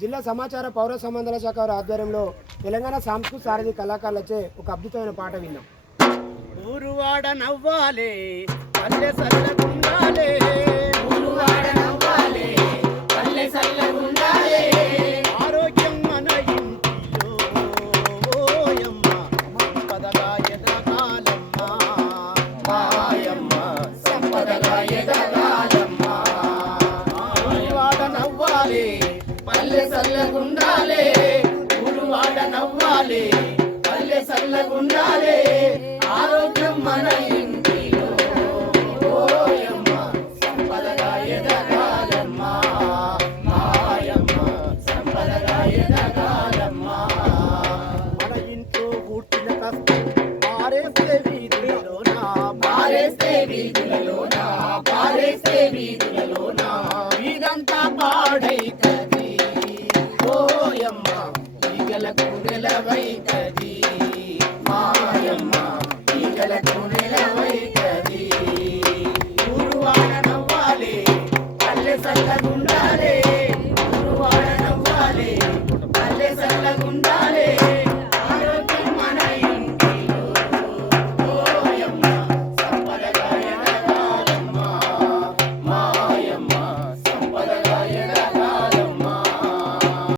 జిల్లా సమాచార పౌర సంబంధాల శాఖ వారి ఆధ్వర్యంలో తెలంగాణ సాంస్కృతిక సారథి కళాకారులచే ఒక అద్భుతమైన పాట విన్నాం. ఊరువాడ నవ్వాలే పల్లె సల్లగుండాలే. ఊరువాడ నవ్వాలే పల్లె సల్లగుండాలే. ఆరోగ్యం మన ఇంటిలో. ఓయమ్మ సంపదగా ఎదగాలమ్మ. మాయమ్మ సంపదగా ఎదగాలమ్మ. ఊరువాడ నవ్వాలే పల్లె సల్లగుండాలే గురువాడ నవ్వాలి పల్లె సల్లగుండాలే ఆరోగ్యం మన ఇంటిలో. ఓయమ్మ సంపదగా ఎదగాలమ్మ మాయమ్మ సంపదగా ఎదగాలమ్మ పారేస్తే వీధులలోనా పారేస్తే వీధులలోనా పారేస్తే వీధులలో கூடல வைத்த